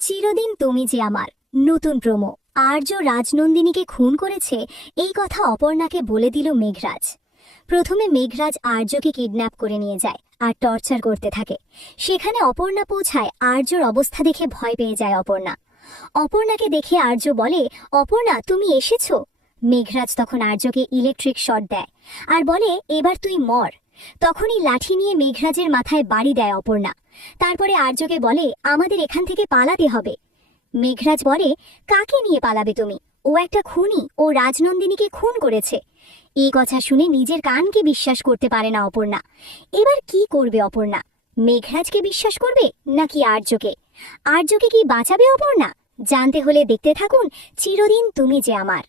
চিরদিন তুমি যে আমার নতুন প্রোমো। আর্য রাজনন্দিনীকে খুন করেছে, এই কথা অপর্ণাকে বলে দিল মেঘরাজ। প্রথমে মেঘরাজ আর্যকে কিডন্যাপ করে নিয়ে যায় আর টর্চার করতে থাকে। সেখানে অপর্ণা পৌঁছায়, আর্যর অবস্থা দেখে ভয় পেয়ে যায় অপর্ণা। অপর্ণাকে দেখে আর্য বলে, অপর্ণা, তুমি এসেছ? মেঘরাজ তখন আর্যকে ইলেকট্রিক শট দেয় আর বলে, এবার তুই মর। তখনই লাঠি নিয়ে মেঘরাজের মাথায় বাড়ি দেয় অপর্ণা। তারপরে আর্যকে বলে, আমাদের এখান থেকে পালাতে হবে। মেঘরাজ বলে, কাকে নিয়ে পালাবে তুমি? ও একটা খুনি, ও রাজনন্দিনীকে খুন করেছে। এই কথা শুনে নিজের কানকে বিশ্বাস করতে পারে না অপর্ণা। এবার কি করবে অপর্ণা? মেঘরাজকে বিশ্বাস করবে নাকি আর্যকে? আর্যকে কি বাঁচাবে অপর্ণা? জানতে হলে দেখতে থাকুন, চিরদিন তুমি যে আমার।